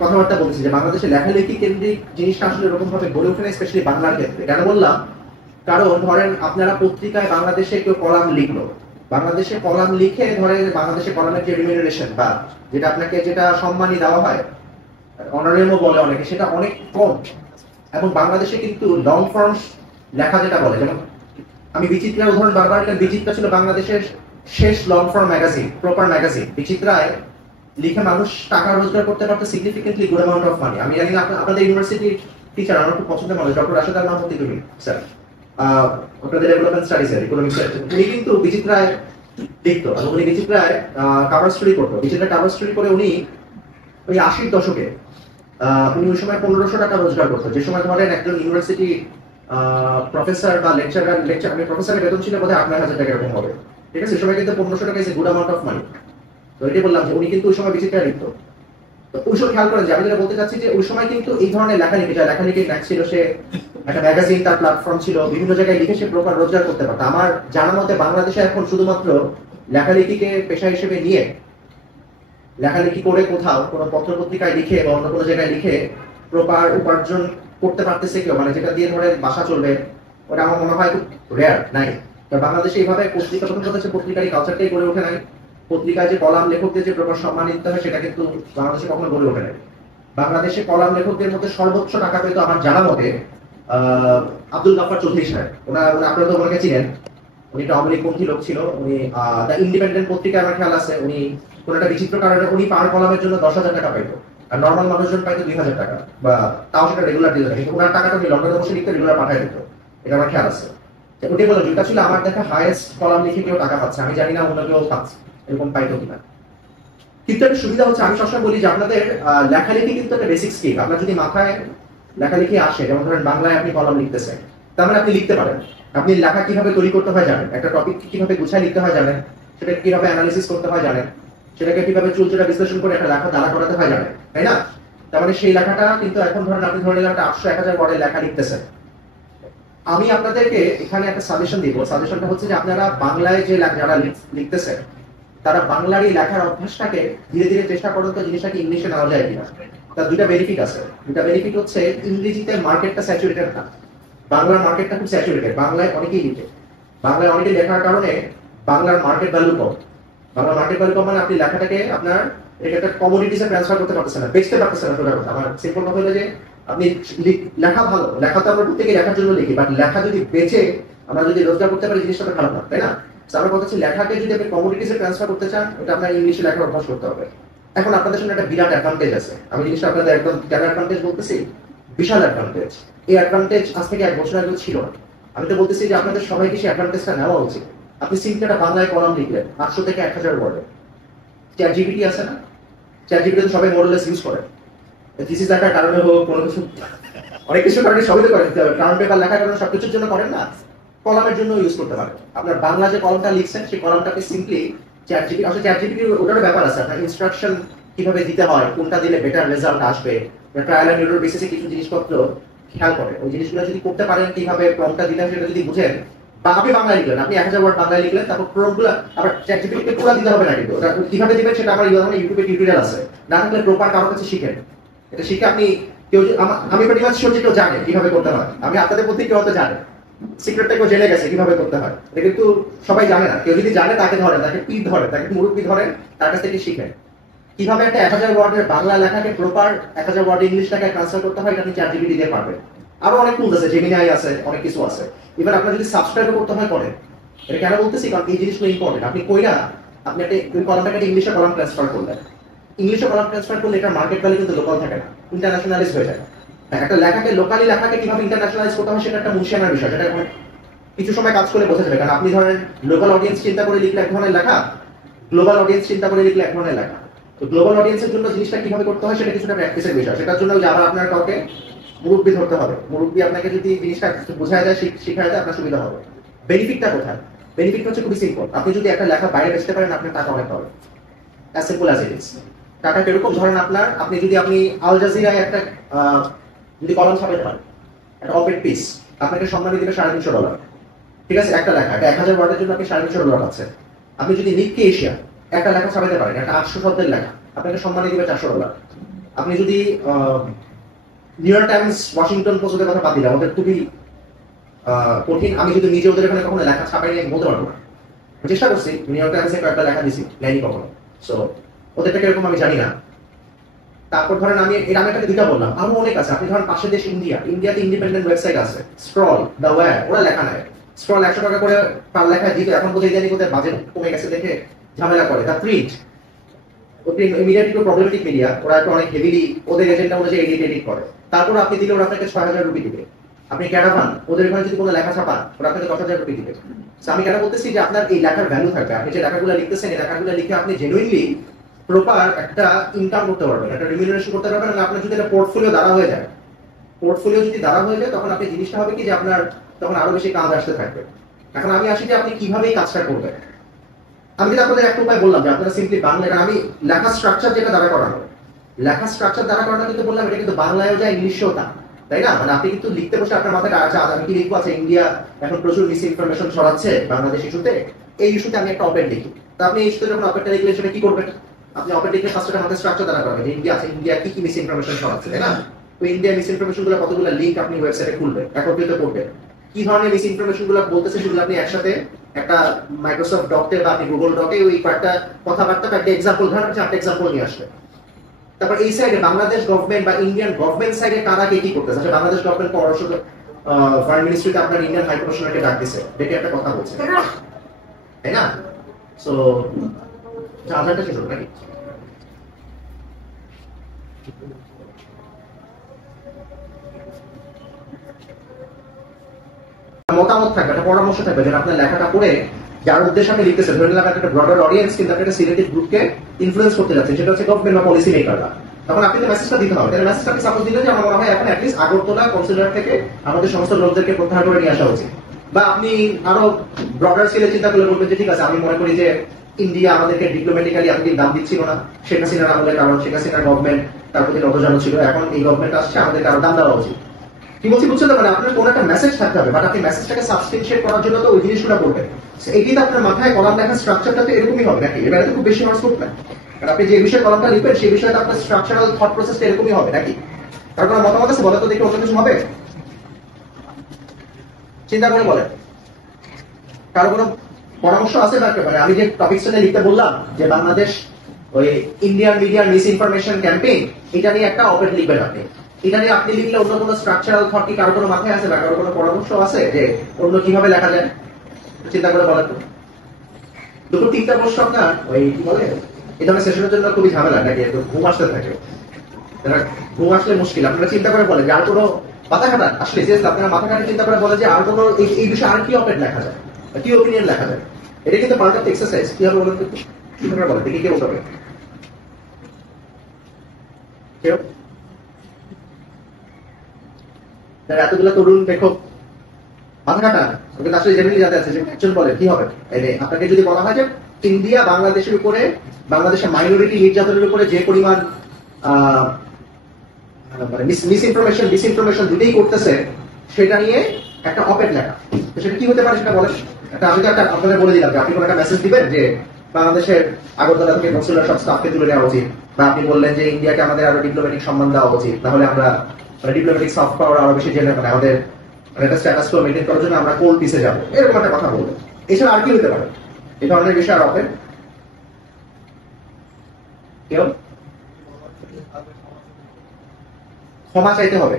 কথাবার্তা বলতেছি যে বাংলাদেশে লেখালেখি কেন্দ্রিক জিনিসটা আসলে এরকম ভাবে গড়ে ওঠে না, স্পেশালি বাংলার ক্ষেত্রে। কেন বললাম? কারণ ধরেন আপনারা পত্রিকায় বাংলাদেশে কেউ কলাম লিখলো, বাংলাদেশে কলাম লিখে ধরেন বাংলাদেশে কলামের যে রিমিউনারেশন বা যেটা আপনাকে যেটা সম্মানী দেওয়া হয়, অনারেমও বলে অনেকে, সেটা অনেক কম। এবং বাংলাদেশে কিন্তু লং ফর্ম লেখা যেটা বলে, যেমন আমি বিচিত্রার উদাহরণ বারবার দিলাম, বিচিত্রা ছিল বাংলাদেশের শেষ long form magazine, proper magazine. বিচিত্রায় লিখে মানুষ টাকা রোজগার করতে পারতো significantly good amount of money. আমি জানি না আপনাদের ইউনিভার্সিটির টিচার, আমার খুব পছন্দের মানুষ ডক্টর রাশেদার নাম হতে তুমি স্যার, আপনাদের ডেভেলপমেন্ট স্টাডিজ এর ইকোনমিক্স এর, উনি কিন্তু বিচিত্রায় লিখতো এবং উনি বিচিত্রায় কাভার স্টোরি করতো। বিচিত্রায় কাভার স্টোরি করে উনি ওই 80-র দশকে উনি ওই সময় 1500 টাকা রোজগার করতো। যে সময় ধরেন একজন ইউনিভার্সিটি প্রফেসর বা লেকচারার, আমি প্রফেসরের বেতন ছিল বোধহয় 8-9 হাজার টাকা এরকম হবে, ঠিক আছে? ওই সময় কিন্তু 1500 টাকা is a good amount of মানি। তো এটাই বললাম যে উনি কিন্তু ওই সময় বিচিত্রায় লিখতো। তো ওই সময় খেয়াল করেন যে আমি যেটা বলতে চাচ্ছি যে ওই সময় কিন্তু এই ধরনের লেখালেখি, যা লেখালেখির ম্যাচ ছিল, সে একটা ম্যাগাজিন, তার প্ল্যাটফর্ম ছিল, বিভিন্ন জায়গায় লিখে সে প্রপার রোজগার করতে পারতো। আমার জানা মতে বাংলাদেশে এখন শুধুমাত্র লেখালেখিকে পেশা হিসেবে নিয়ে লেখালেখি করে কোথাও কোনো পত্র পত্রিকায় লিখে বা অন্য কোনো জায়গায় লিখে প্রপার উপার্জন করতে পারতেছে কেউ, মানে যেটা দিয়ে ধরে বাসা চলবে, ওটা আমার মনে হয় খুব রেয়ার, নাই। তো বাংলাদেশে এইভাবে পত্রিকা, প্রথম কথা হচ্ছে পত্রিকারই কালচারটাই গড়ে ওঠে নাই। পত্রিকায় যে কলাম লেখকদের যে প্রপার সম্মান দিতে হয় সেটা কিন্তু বাংলাদেশে কখনো গড়ে ওঠে নাই। বাংলাদেশে কলাম লেখকদের মধ্যে সর্বোচ্চ টাকা পেত আমার জানা মতে আব্দুল গাফফার চৌধুরী সাহেব। আপনারা তো ওনাকে চিনেন, উনি একটা আওয়ামী লীগপন্থী লোক ছিল। উনি দ্য ইন্ডিপেন্ডেন্ট পত্রিকায় আমার খেয়াল আছে উনি কোন একটা বিচিত্র কারণে উনি পার কলামের জন্য 10,000 টাকা পাইতো, আর নর্মাল মানুষজন পাইতো 2,000 টাকা, বা তাও সেটা রেগুলার দিত না, কিন্তু ওনার টাকাটা উনি লন্ডনে বসে লিখতে রেগুলার পাঠায় দিত, এটা আমার খেয়াল আছে। ওটাই বললাম, যেটা ছিল আমার দেখা হাইয়েস্ট কলাম লিখে কেউ টাকা পাচ্ছে। আমি জানি না অন্য কেউ পাচ্ছে এরকম পাইতো কিনা। কিন্তু একটা সুবিধা হচ্ছে, আমি সবসময় বলি যে আপনাদের লেখালেখি কিন্তু একটা বেসিক স্কিল। আপনার যদি মাথায় লেখালেখি আসে, যেমন ধরেন বাংলায় আপনি কলাম লিখতেছেন, তার মানে আপনি লিখতে পারেন। আপনি লেখা কিভাবে তৈরি করতে হয় জানেন, একটা টপিক কিভাবে গুছায় লিখতে হয় জানেন, সেটা কিভাবে অ্যানালিসিস করতে হয় জানেন, সেটাকে কিভাবে চুলচেরা বিশ্লেষণ করে একটা লেখা দাঁড়া করাতে হয় জানেন, তাই না? তার মানে সেই লেখাটা কিন্তু এখন ধরেন আপনি ধরে নিলাম একটা 800-1000 ওয়ার্ডের লেখা লিখতেছেন। আমি আপনাদেরকে এখানে একটা সাজেশন দিব। সাজেশনটা হচ্ছে যে আপনারা বাংলায় যে যারা লিখতেছেন, তারা বাংলারই লেখার অভ্যাসটাকে ধীরে ধীরে চেষ্টা করুন তো জিনিসটাকে ইংলিশে নেওয়া যায় কিনা। তার দুইটা বেনিফিট আছে। দুইটা বেনিফিট হচ্ছে, ইংরেজিতে মার্কেটটা স্যাচুরেটেড না, বাংলার মার্কেটটা খুব স্যাচুরেটেড। বাংলায় অনেকেই লিখে, বাংলায় অনেকে লেখার কারণে বাংলার মার্কেট ভ্যালু কম। বাংলার মার্কেট ভ্যালু কম মানে আপনি লেখাটাকে আপনার একটা কমোডিটিসে ট্রান্সফার করতে পারতেছেন না, বেচতে পারতেছেন না। সোজা কথা, আমার সিম্পল কথা হলো যে আপনি লেখা ভালো, লেখা তো আমরা প্রত্যেকে লেখার জন্য লিখি, বাট লেখা যদি বেচে আমরা যদি রোজগার করতে পারি জিনিসটা তো খারাপ না, তাই না? আমার কথা হচ্ছে লেখাকে যদি আপনি কমোডিটিসে ট্রান্সফার করতে চান, এটা আপনার ইংলিশে লেখার অভ্যাস করতে হবে। এখন আপনাদের সামনে একটা বিরাট অ্যাডভান্টেজ আছে। আমি জিনিসটা আপনাদের একদম কেন অ্যাডভান্টেজ বলতেছি, বিশাল অ্যাডভান্টেজ। এই অ্যাডভান্টেজ আজ থেকে 1 বছর আগেও ছিল না। আমি তো বলতেছি যে আপনাদের সবাইকে সেই অ্যাডভান্টেজটা নেওয়া উচিত। আপনি সিম্পলি একটা বাংলায় কলাম লিখলেন 800 থেকে 1000 ওয়ার্ডে, চ্যাট জিপিটি আছে না, চ্যাট জিপিটি তো সবাই মোরলেস ইউজ করে, থিসিস লেখার কারণে হোক, কোনো কিছু অনেক কিছু কারণে সবই তো করেন, কারণ পেপার লেখার কারণে সবকিছুর জন্য করেন না, কলামের জন্য ইউজ করতে পারেন। আপনার বাংলা যে কলমটা লিখছেন সেই কলমটাকে সিম্পলি চ্যাট জিপিটি, আসলে চ্যাট জিপিটি ওটারও ব্যাপার আছে, আপনার ইনস্ট্রাকশন কিভাবে দিতে হয়, কোনটা দিলে বেটার রেজাল্ট আসবে, ট্রায়াল এন্ড এরর বেসিসে কিছু জিনিসপত্র খেয়াল করে। ওই জিনিসগুলো যদি করতে পারেন, কিভাবে প্রম্পটটা দিতে হয় সেটা যদি বুঝেন, বা আপনি বাংলায় লিখলেন, আপনি 1000 ওয়ার্ড বাংলায় লিখলেন, তারপর প্রম্পটগুলো আবার চ্যাট জিপিটিকে পুরো দিতে হবে না, কিন্তু ওটা কিভাবে দিবেন সেটা আমার ইউটিউবে টিউটোরিয়াল আছে। না থাকলে প্রপার কারোর কাছে শিখেন, এটা শিখে আপনি কেউ, আমি প্রেটিমাস শিওর যে কেউ জানে কিভাবে করতে হয়। আমি আপনাদের প্রতি কেউ হয়তো জানে, সিক্রেটটা কেউ জেনে গেছে কিভাবে করতে হয়, এটা কিন্তু সবাই জানে না। কেউ যদি জানে তাকে ধরেন, তাকে পি ধরেন, তাকে মুরব্বী ধরেন, তার কাছ থেকে শিখেন কিভাবে একটা 1000 ওয়ার্ডের বাংলা লেখাকে প্রপার 1000 ওয়ার্ড ইংলিশ লেখায় ট্রান্সফার করতে হয়। এটা আপনি চ্যাট জিপিটি দিয়ে পারবেন। আরো অনেক টুলস আছে, জেমিনাই আছে, অনেক কিছু আছে। ইভেন আপনার যদি সাবস্ক্রাইব করতে হয় করেন। এটা কেন বলতেছি, কারণ এই জিনিসগুলো ইম্পর্টেন্ট। আপনি কইরা আপনি একটা কলামটাকে ইংলিশে কলাম ট্রান্সফার করলেন, ইংলিশে কলাম ট্রান্সফার করলে এটার মার্কেট ভ্যালু কিন্তু লোকাল থাকে না, ইন্টারন্যাশনালাইজ হয়ে যায়। একটা লেখাকে লোকালি লেখাকে কিভাবে ইন্টারন্যাশনালাইজ করতে হয় সেটা একটা মুনশিয়ানার বিষয়, সেটা কিছু সময় কাজ করে বোঝা যাবে। কারণ আপনি ধরেন লোকাল অডিয়েন্স চিন্তা করে লিখলে এক ধরনের লেখা, গ্লোবাল অডিয়েন্স চিন্তা করে লিখলে এক ধরনের লেখা। তো গ্লোবাল অডিয়েন্সের জন্য জিনিসটা কিভাবে করতে হয় সেটা কিছুটা প্র্যাকটিসের বিষয়। সেটার জন্য যে আবার আপনার কাউকে মুরব্বী ধরতে হবে, মুরব্বী আপনাকে যদি জিনিসটা বোঝায় যায়, শিখায় যায়, আপনার সুবিধা হবে। বেনিফিটটা কোথায়? বেনিফিট হচ্ছে খুবই সিম্পল। আপনি যদি একটা লেখা বাইরে বেচতে পারেন, আপনার টাকা অনেক হবে, as simple as it is. টাকা কিরকম? ধরেন আপনি যদি আল জাজিরায় একটা যদি কলম ছাপাইতে পারেন, একটা অপেড পিস, আপনাকে সম্মানী দিবে $350, ঠিক আছে? একটা লেখা, এটা 1000 ওয়ার্ডের জন্য আপনি $350 পাচ্ছেন। আপনি যদি নিক্কি এশিয়া একটা লেখা ছাপাইতে পারেন, একটা 800 শব্দের লেখা, আপনাকে সম্মানী দিবে $400, আপনি যদি নিউ ইয়র্ক টাইমস, ওয়াশিংটন পোস্টের কথা বাদ দিলাম, ওদের খুবই কঠিন। আমি যদি নিজে ওদের এখানে কখনো লেখা ছাপাই নিয়ে বলতে পারবো না। চেষ্টা করছি, নিউ ইয়র্ক টাইমসে কয়েকটা লেখা দিছি, নেয়নি কখনো। সো ওদেরটা কিরকম আমি জানি না। তারপর ধরেন আমি এর আমি একটা দুইটা বললাম, আরো অনেক আছে। আপনি ধরেন পাশের দেশ ইন্ডিয়া, ইন্ডিয়াতে ইন্ডিপেন্ডেন্ট ওয়েবসাইট আছে, স্ক্রল, দ্য ওয়্যার, ওরা লেখা নেয়। স্ক্রল 100 টাকা করে পার লেখায় দিতে, এখন বোধহয় ইদানিং ওদের বাজেট কমে গেছে দেখে ঝামেলা করে। দ্য প্রিন্ট, মিডিয়াটি একটু প্রবলেমেটিক মিডিয়া, ওরা একটু অনেক হেভিলি ওদের এজেন্ডা অনুযায়ী এডিট করে। তারপর আপনি দিলে ওরা আপনাকে 6000 রুপি দিবে। আপনি ক্যারাভান, ওদের এখানে যদি কোনো লেখা ছাপান, ওরা আপনাকে 10,000 রুপি দিবে। আমি কেন বলতেছি যে আপনার এই লেখার ভ্যালু থাকবে। আপনি যে লেখাগুলো লিখতেছেন, এই লেখাগুলো লিখে আপনি জেনুইনলি প্রপার একটা ইনকাম করতে পারবেন, একটা রিমিউনারেশন করতে পারবেন। এবং আপনার যদি একটা পোর্টফোলিও দ্বারা হয়ে যায়, পোর্টফোলিও যদি দ্বারা হয়ে যায়, তখন আপনি জিনিসটা হবে কি যে আপনার তখন আরো বেশি কাজ আসতে থাকবে। এখন আমি আসি যে আপনি কিভাবে এই কাজটা করবেন। আমি যদি আপনাদের একটা উপায় বললাম যে আপনারা সিম্পলি বাংলা, আমি লেখা স্ট্রাকচার যেটা দ্বারা করানো, লেখা স্ট্রাকচার দ্বারা করানো কিন্তু বললাম, এটা কিন্তু বাংলায়ও যায়, ইংলিশেও তা, তাই না? মানে আপনি কিন্তু লিখতে বসে আপনার মাথায় আচ্ছা আমি কি লিখবো, আছে ইন্ডিয়া এখন প্রচুর মিস ইনফরমেশন ছড়াচ্ছে বাংলাদেশ ইস্যুতে, এই ইস্যুতে আমি একটা অপেড লিখি। তো আপনি এই ইস্যুতে যখন অপেডটা লিখলেন, সেটা কি করবেন? আপনি অপেড লিখে ফার্স্টটা আমাদের স্ট্রাকচার দ্বারা করবেন, ইন্ডিয়া আছে, ইন্ডিয়া কি কি মিস ইনফরমেশন ছড়াচ্ছে, তাই না? তো ইন্ডিয়া মিস ইনফরমেশন গুলো কতগুলো লিঙ্ক আপনি ওয়েবসাইটে খুলবেন, একত্রিত করবেন, কি ধরনের মিস ইনফরমেশন গুলো বলতেছে সেগুলো আপনি একসাথে একটা মাইক্রোসফট ডকে বা আপনি গুগল ডকে ওই কয়েকটা কথাবার্তা, একটা এক্সাম্পল, ধরেন 4টা এক্সাম্পল নিয়ে আসবেন। তারপর এই সাইডে বাংলাদেশ গভর্নমেন্ট বা ইন্ডিয়ান গভর্নমেন্ট সাইডে কারা কে কি করতেছে। আচ্ছা, বাংলাদেশ গভর্নমেন্ট পররাষ্ট্র ফরেন মিনিস্ট্রিতে আপনার ইন্ডিয়ান হাই কমিশনারকে ডাক দিছে, ডেকে একটা কথা বলছে, তাই না? সো চার্জারটা ছিল নাকি? মতামত থাকবে, একটা পরামর্শ থাকবে, যেটা আপনার লেখাটা পড়ে যার উদ্দেশ্যে আপনি লিখতেছেন, ধরে নিলাম একটা ব্রডার অডিয়েন্স, কিন্তু একটা সিলেক্টেড গ্রুপকে ইনফ্লুয়েন্স করতে যাচ্ছে, সেটা হচ্ছে গভর্নমেন্ট বা পলিসি মেকাররা। তখন আপনি তো মেসেজটা দিতে হবে। তাহলে মেসেজটা আপনি সাপোজ দিলে যে আমার মনে হয় এখন অ্যাটলিস্ট আগরতলা কনসিডার থেকে আমাদের সমস্ত লোকদেরকে প্রত্যাহার করে নিয়ে আসা উচিত। বা আপনি আরো ব্রডার স্কেলে চিন্তা করলে বলবেন যে ঠিক আছে, আমি মনে করি যে ইন্ডিয়া আমাদেরকে ডিপ্লোম্যাটিক্যালি এতদিন দাম দিচ্ছিল না শেখ হাসিনার আমলের, কারণ শেখ হাসিনার গভর্নমেন্ট তার প্রতি নতজানু ছিল, এখন এই গভর্নমেন্ট আসছে, আমাদেরকে আরো দাম দেওয়া উচিত। কি বলছি বুঝছেন তো? মানে আপনার কোন একটা মেসেজ থাকতে হবে, বাট আপনি মেসেজটাকে সাবস্টেনশিয়েট করার জন্য তো ওই জিনিসগুলো করবেন। এটি তো আপনার মাথায় কলাম লেখার স্ট্রাকচারটা তো এরকমই হবে নাকি? এবারে তো খুব বেশি মার্কস করবেন, কারণ আপনি যে বিষয়ে কলামটা লিখবেন সেই বিষয়ে আপনার স্ট্রাকচারাল থট প্রসেসটা এরকমই হবে নাকি? তার কোনো মতামত আছে বলে তো দেখি, অন্য কিছু হবে? চিন্তা করে বলেন, কারো কোনো পরামর্শ আছে না? মানে আমি যে টপিকটা নিয়ে লিখতে বললাম যে বাংলাদেশ ওই ইন্ডিয়ান মিডিয়ার মিস ইনফরমেশন ক্যাম্পেইন, এটা নিয়ে একটা অপেড লিখবেন আপনি। এটা নিয়ে আপনি লিখলে অন্য কোনো স্ট্রাকচারাল থট কি কারো কোনো মাথায় আছে বা কারো কোনো পরামর্শ আছে যে অন্য কিভাবে লেখা যায়? চিন্তা করে বলেন তো। দুপুর 3টা বর্ষ আপনার ওই কি বলে এই ধরনের সেশনের জন্য খুবই ঝামেলা নাকি? ঘুম আসতে থাকে, ঘুম আসলে মুশকিল। আপনারা চিন্তা করে বলেন যে আর কোনো মাথা কাটা আসলে যে আপনারা মাথা কাটে চিন্তা করে বলে যে আর কোনো এই বিষয়ে আর কি অপেড লেখা যায়, কি ওপিনিয়ন লেখা যায়। এটা কিন্তু পার্ট অফ এক্সারসাইজ। কি হবে বলেন তো? কিভাবে বলেন দেখি, কে বলতে হবে? কেউ? এতগুলো তরুণ দেখো মাথা কাটা, ওকে আসলে জেনারেলি যাতে আছে যে একজন বলে কি হবে। আপনাকে যদি বলা হয় যে ইন্ডিয়া বাংলাদেশের উপরে, বাংলাদেশের মাইনরিটি নির্যাতনের উপরে যে পরিমাণ মানে ডিসইনফরমেশন দুটোই করতেছে, সেটা নিয়ে একটা অপেড লেখা, তো সেটা কি হতে পারে সেটা বলেন। আমি তো একটা আপনাদের বলে দিলাম যে আপনি কোনো একটা মেসেজ দিবেন যে বাংলাদেশের আগরতলা থেকে কনসুলার সব স্টাফকে তুলে নেওয়া উচিত, বা আপনি বললেন যে ইন্ডিয়াকে আমাদের আরো ডিপ্লোম্যাটিক সম্মান দেওয়া উচিত, তাহলে আমরা ডিপ্লোম্যাটিক সফট পাওয়ার আরো বেশি জেনে, মানে আমাদের একটা স্ট্যাটাস কো মেইনটেইন করার জন্য আমরা কোল্ড পিসে যাবো, এরকম একটা কথা বলবেন। এছাড়া আর কি হতে পারে এই ধরনের বিষয়? আর অপেড কেউ? ক্ষমা চাইতে হবে,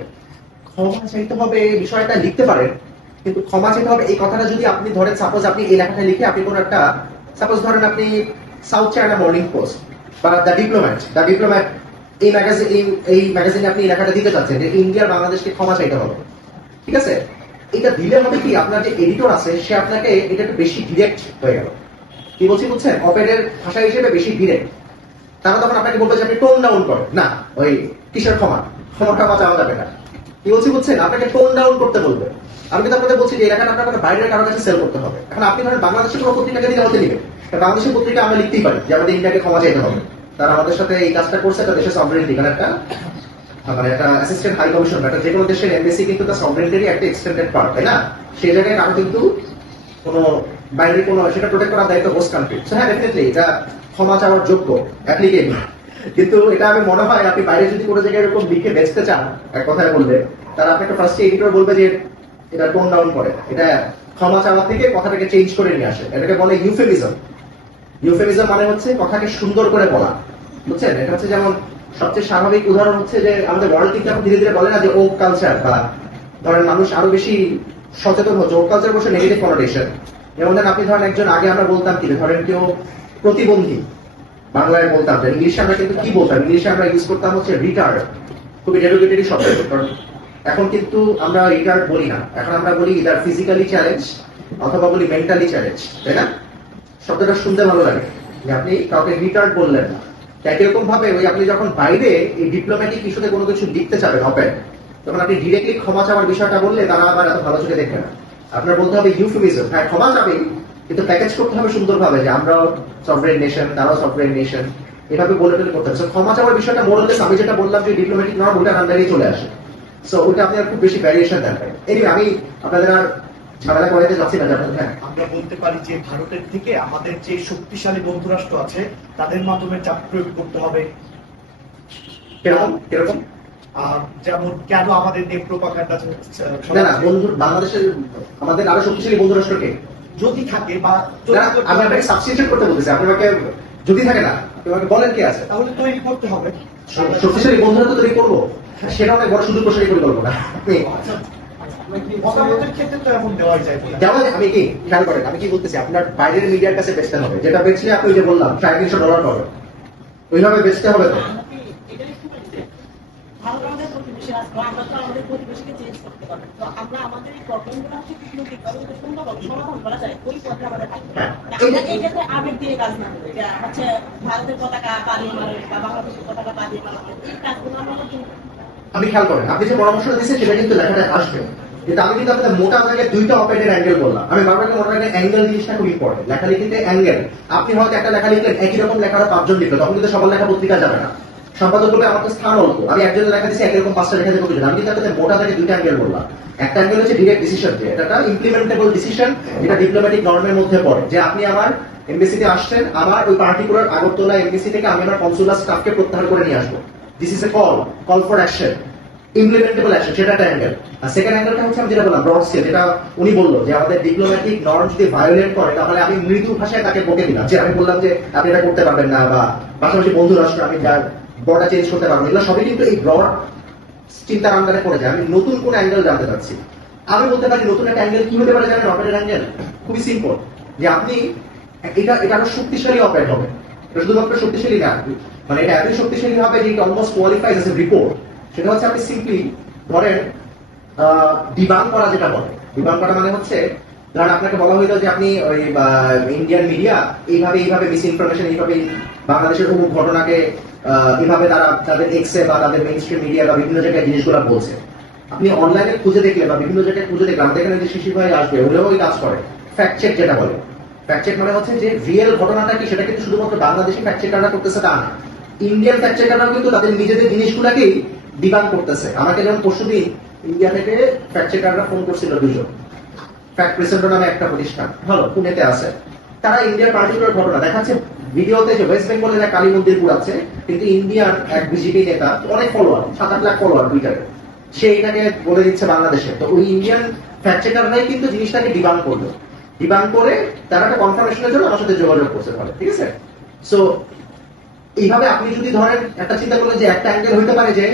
ক্ষমা চাইতে হবে বিষয়টা লিখতে পারেন, কিন্তু ক্ষমা চাইতে হবে এই কথাটা যদি আপনি ধরেন, সাপোজ আপনি এই লেখাটা লিখে আপনি কোন একটা, সাপোজ ধরেন আপনি সাউথ চায়না মর্নিং পোস্ট বা দ্য ডিপ্লোম্যাট এই ম্যাগাজিনে আপনি এই লেখাটা দিতে চাচ্ছেন যে ইন্ডিয়ার বাংলাদেশকে ক্ষমা চাইতে হবে, ঠিক আছে? এটা দিলে হবে কি, আপনার যে এডিটর আছে সে আপনাকে এটা একটু বেশি ডিরেক্ট হয়ে গেল। কি বলছি বুঝছেন? অপেডের ভাষা হিসেবে বেশি ডিরেক্ট। তারা তখন আপনাকে বলবে যে আপনি টোন ডাউন করেন, না ওই কিসের ক্ষমা চাওয়া যাবে না। কি বলছি বুঝছেন? আপনাকে টোন ডাউন করতে বলবে। আমি কিন্তু আপনাদের বলছি যে এই লেখাটা আপনার বাইরের কারো কাছে সেল করতে হবে। এখন আপনি ধরেন বাংলাদেশের কোনো পত্রিকাকে দিলে হতে নিবে, বাংলাদেশের পত্রিকা আমরা লিখতেই পারি যে আমাদের ইন্ডিয়াকে ক্ষমা চাইতে হবে, তারা আমাদের সাথে এই কাজটা করছে, একটা দেশের সভরেনিটি, কারণ একটা মানে একটা অ্যাসিস্ট্যান্ট হাই কমিশন, একটা যে কোনো দেশের এমবেসি কিন্তু তার সভরেনিটির একটা এক্সটেন্ডেড পার্ট, তাই না? সেই জায়গায় কারো কিন্তু কোনো বাইরের কোনো সেটা প্রোটেক্ট করার দায়িত্ব হোস্ট কান্ট্রি। হ্যাঁ, ডেফিনেটলি এটা ক্ষমা চাওয়ার যোগ্য, অ্যাপ্লিকেবল। কিন্তু এটা আমি মনে হয় আপনি বাইরে যদি কোনো জায়গায় এরকম লিখে বেচতে চান এক কথায় বললে, তাহলে আপনাকে ফার্স্টে এডিটর বলবে যে এটা টোন ডাউন করে, এটা ক্ষমা চাওয়া থেকে কথাটাকে চেঞ্জ করে নিয়ে আসে, এটাকে বলে ইউফেমিজম। ইউফেমিজম মানে হচ্ছে কথাকে সুন্দর করে বলা, বুঝছেন? এটা হচ্ছে যেমন সবচেয়ে স্বাভাবিক উদাহরণ হচ্ছে যে আমাদের ওয়ার্ল্ড কিন্তু এখন ধীরে ধীরে বলে না যে ওক কালচার, বা ধরেন মানুষ আরো বেশি সচেতন হচ্ছে। ওক কালচার বসে নেগেটিভ কনোটেশন। যেমন ধরেন আপনি ধরেন একজন, আগে আমরা বলতাম কি, ধরেন কেউ প্রতিবন্ধী, বাংলায় বলতাম, ইংলিশে আমরা কিন্তু কি বলতাম, ইংলিশে আমরা ইউজ করতাম হচ্ছে রিটার্ড, খুবই ডেরিভেটিভ শব্দ। কারণ এখন কিন্তু আমরা রিটার্ড বলি না, এখন আমরা বলি ইদার ফিজিক্যালি চ্যালেঞ্জ অথবা বলি মেন্টালি চ্যালেঞ্জ, তাই না? শব্দটা শুনতে ভালো লাগে যে আপনি কাউকে রিটার্ড বললেন না। একইরকম ভাবে ওই আপনি যখন বাইরে এই ডিপ্লোম্যাটিক ইস্যুতে কোনো কিছু লিখতে চাবেন অপেন, তখন আপনি ডিরেক্টলি ক্ষমা চাওয়ার বিষয়টা বললে তারা আবার এত ভালো চোখে দেখবে না। আপনার বলতে হবে ইউফেমিজম। হ্যাঁ, ক্ষমা চাবেই, কিন্তু প্যাকেজ করতে হবে সুন্দরভাবে যে আমরাও সফটওয়্যার নেশন, তারাও সফটওয়্যার নেশন, এভাবে বলে ফেলে করতে হবে। ক্ষমা চাওয়ার বিষয়টা মোরলেস আমি যেটা বললাম যে ডিপ্লোম্যাটিক নর্ম, ওটার আন্ডারেই চলে আসে। সো ওটা আপনি আর খুব বেশি ভ্যারিয়েশন দেন। এনিওয়ে, আমি আপনাদের আর ঝামেলা করাইতে যাচ্ছি না। হ্যাঁ, আমরা বলতে পারি যে ভারতের থেকে আমাদের যে শক্তিশালী বন্ধুরাষ্ট্র আছে তাদের মাধ্যমে চাপ প্রয়োগ করতে হবে। কিরকম কিরকম? যেমন কেন আমাদের নিয়ে প্রোপাগান্ডা না না, বন্ধু বাংলাদেশের আমাদের আরো শক্তিশালী বন্ধুরাষ্ট্রকে যদি থাকে, বা আমি আপনাকে সাবস্টিটিউট করতে বলতেছি, আপনি আমাকে যদি থাকে না আপনি আমাকে বলেন কি আছে, তাহলে তৈরি করতে হবে। শক্তিশালী বন্ধুরা তো তৈরি করবো, সেটা অনেক বড় সুদূর প্রসারী পরিকল্পনা। মতামতের ক্ষেত্রে তো এখন দেওয়াই যায়। যেমন আমি কি খেয়াল করেন, আমি কি বলতেছি, আপনার বাইরের মিডিয়ার কাছে বেচতে হবে, যেটা বেচলে আপনি যে বললাম $300 পাবে, ওইভাবে বেচতে হবে। তো আপনি খেয়াল করেন, আপনি যে পরামর্শটা দিচ্ছেন সেটা কিন্তু লেখাটা আসবে, কিন্তু আমি কিন্তু আপনাদের মোটা জায়গায় দুইটা অপারেটের অ্যাঙ্গেল বললাম। আমি বারবার মোটা জায়গায় অ্যাঙ্গেল জিনিসটা খুব ইম্পর্টেন্ট। লেখালেখিতে অ্যাঙ্গেল, আপনি হয়তো একটা লেখা লিখলেন, একই রকম লেখাটা 5 জন লিখলো, তখন কিন্তু সবার লেখা পত্রিকা যাবে না। সম্পাদক বলবে আমার তো স্থান অল্প, আমি একজনের লেখা দিচ্ছি একই রকম 5টা লেখা দিয়ে করতে। আমি কিন্তু আপনাদের মোটা জায়গায় দুইটা অ্যাঙ্গেল বললাম। একটা অ্যাঙ্গেল হচ্ছে ডিরেক্ট ডিসিশন, যে এটা ইমপ্লিমেন্টেবল ডিসিশন, এটা ডিপ্লোম্যাটিক নর্মের মধ্যে পড়ে, যে আপনি আমার এমবেসিতে আসছেন, আমার ওই পার্টিকুলার আগরতলা এমবেসি থেকে আমি আমার কনসুলার স্টাফকে প্রত্যাহার করে নিয়ে আসবো। This is a call for action, implementable action, সেটা একটা অ্যাঙ্গেল। আর সেকেন্ড অ্যাঙ্গেলটা হচ্ছে আমি যেটা বললাম ব্রড স্কেল, যেটা উনি বললো যে আমাদের ডিপ্লোম্যাটিক নর্ম যদি ভায়োলেট করে তাহলে আমি মৃদু ভাষায় তাকে বকে দিলাম, যে আমি বললাম যে আপনি এটা করতে পারবেন না, বা পাশাপাশি বন্ধু রাষ্ট্র আমি যার বর্ডার চেঞ্জ করতে পারবো। এগুলো সবই কিন্তু এই ব্রড চিন্তার আন্ডারে পড়ে যায়। আমি নতুন কোন অ্যাঙ্গেল জানতে চাচ্ছি, আমি বলতে পারি নতুন একটা অ্যাঙ্গেল কি হতে পারে জানেন? অপারেটের অ্যাঙ্গেল খুবই সিম্পল, যে আপনি এটা আরো শক্তিশালী অপারেট হবে। এটা শুধুমাত্র শক্তিশালী না, মানে এটা এতই শক্তিশালী হবে যে almost qualifies as a report. সেটা হচ্ছে আপনি সিম্পলি ধরেন ডিবাং করা, যেটা বলে ডিবাং করা মানে হচ্ছে ধরেন আপনাকে বলা হইলো যে আপনি ওই ইন্ডিয়ান মিডিয়া এইভাবে মিস ইনফরমেশন, এইভাবে বাংলাদেশের অমুক ঘটনাকে এইভাবে তারা তাদের এক্সে বা তাদের মেইন স্ট্রিম মিডিয়া বা বিভিন্ন জায়গায় জিনিসগুলো বলছে। আপনি অনলাইনে খুঁজে দেখলে বা বিভিন্ন জায়গায় খুঁজে দেখলে, আমাদের এখানে যে শিশির ভাই আসবে ওগুলো ওই কাজ করে ফ্যাক্ট চেক, যেটা বলে ফ্যাক্ট চেক মানে হচ্ছে যে রিয়েল ঘটনাটা কি সেটা কিন্তু শুধুমাত্র বাংলাদেশি ফ্যাক্ট চেকাররা করতেছে তা না, ইন্ডিয়ান ফ্যাক্ট চেকাররাও কিন্তু তাদের নিজেদের জিনিসগুলোকেই ডিবাং করতেছে। আমাকে যেমন পরশুদিন ইন্ডিয়া থেকে ফ্যাক্ট চেকাররা ফোন করছিল, 2 জন, ফ্যাক্ট প্রেসেন্টার নামে একটা প্রতিষ্ঠান, ভালো পুনেতে আছে। তারা ইন্ডিয়ার পার্টিকুলার ঘটনা দেখাচ্ছে ভিডিওতে, যে ওয়েস্ট বেঙ্গলে একটা কালী মন্দির পুড়াচ্ছে, কিন্তু ইন্ডিয়ার এক বিজেপি নেতা, অনেক ফলোয়ার, 7-8 লাখ ফলোয়ার টুইটারে, সে এটাকে বলে দিচ্ছে বাংলাদেশে। তো ওই ইন্ডিয়ান ফ্যাক্ট চেকাররাই কিন্তু জিনিসটাকে ডিবাং করলো, ডিবাং করে তারা একটা কনফার্মেশনের জন্য আমার সাথে যোগাযোগ করতে পারে, ঠিক আছে? সো এইভাবে আপনি যদি ধরেন একটা চিন্তা করলেন যে একটা অ্যাঙ্গেল হইতে পারে যে